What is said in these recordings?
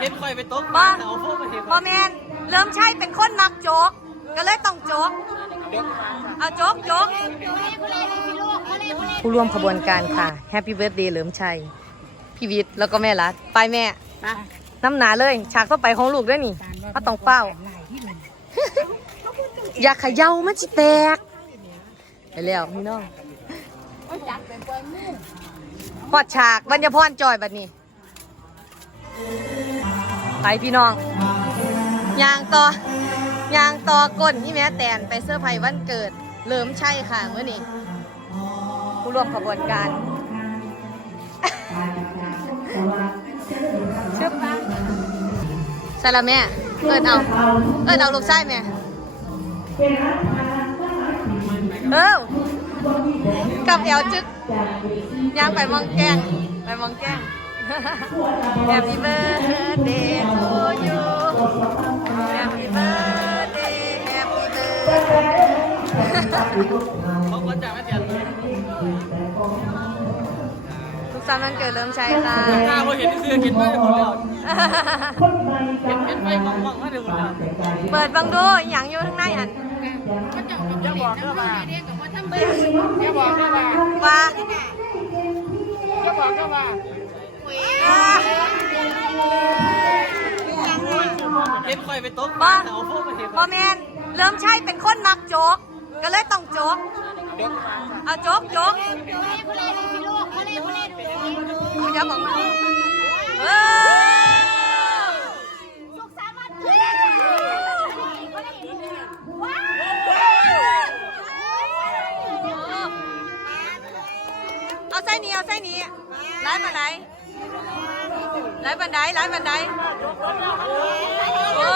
เห็นไฟไปตกบ่เอาพวกมาเห็นบ่แมนเริ่มใช่เป็นคนมักโจกก็เลยต้องโจกเอาโจกโจกผู้ร่วมขบวนการค่ะแฮปปี้เบิร์ดเดย์เลิมชัยพี่วิทย์แล้วก็แม่รัดไปแม่น้ำหนาเลย ฉากต่อไปของลูกด้วยนี่ก็ต้องเป้า อย่าเขย่ามันจิแตก ไปแล้วพี่น้อง พอดฉากบรรยพรจอยบัดนี้ ไปพี่น้องยางต่อยางต่อก้นที่แม่แตนไปเสื้อไผ่วันเกิดเลิมใช่ค่ะเมื่อนี้ผู้ร่วมขบวนการเชื่อปะใส่ละแม่ เอินเอา เอินเอาลูกไส้แม่เออ กับแอวจึกย่างไปมองแกงไปมองแกง Happy birthday to you Happy birthday Happy birthday เขาก็จะไม่เสียนทุกสามวันเกิดเริ่มใช้ค่ะหน้าพอเห็นคือเห็นไฟหมดแล้วเห็นเห็นไฟมองมองมาเดี๋ยวหมดแล้วเปิดบังดูอหย่างอยู่ข้างในหันอย่าบอกเด้อมาอย่าบอกเด้อมา ว่าอย่าบอกเด้อมาเห็นไฟไปตกบ่เอาพวกมาเห็นบอแมนเริ่มใช่เป็นคนมักโจก ก็เลยต้องโจก เอาโจกโจกคุณจะบอกว่าเออ เอาไส้นี้เอาไส้นี้ร้านบันไดร้านบันไดร้านบันไดโอ้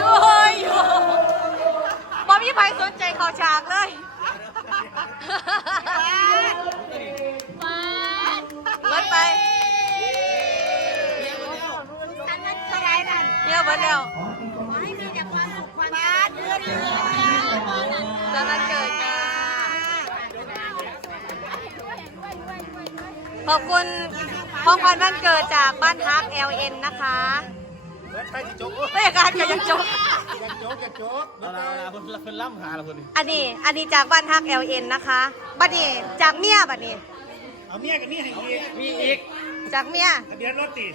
ดูอยู่บอมีใครสนใจเข้าฉากเลยเบิดไปเที่ยวเบิดแล้วตอ นนั้นเกิดค่ะขอบคุณของขวัญวันเกิดจากบ้านฮัก LN นะคะไม่อยากการกับยังจบเอาละเอาละคนละคนล่ำหาละคนนี้อันนี้ อันนี้จากบ้านฮัก LN นะคะ บัดนี้จากเมียบัดนี้ เอาเมียกับนี่ให้อีมีอีกจากเมีย ทะเบียนรถติ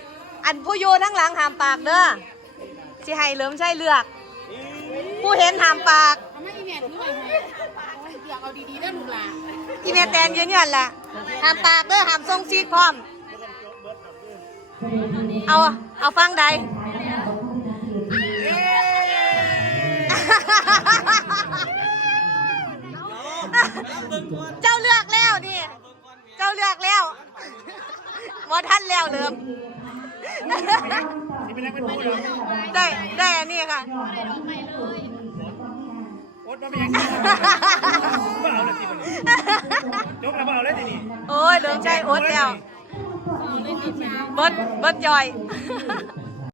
อันผู้อยู่ทั้งหลังหามปากเด้อสิให้เหลิมใช่เลือก ผู้เห็นหามปาก อีเมแตนยืนยันแหละหามปากเด้อหามทรงซีกพร้อม เอา เอาฟังใด เจ้าเลือกแล้วนี่ เจ้าเลือกแล้วว่าท่านแล้วเหลิมที่เป็นนักเป็นผู้เหรอได้ได้อันนี้ค่ะโอ๊ตมาเป็นยังไงบ้าเอาเลยสิบันนี้ยกแล้วบ้าเอาเลยทีนี้โอ้ยเหลืองใจโอ๊ตแล้วเบิดเบิดจอย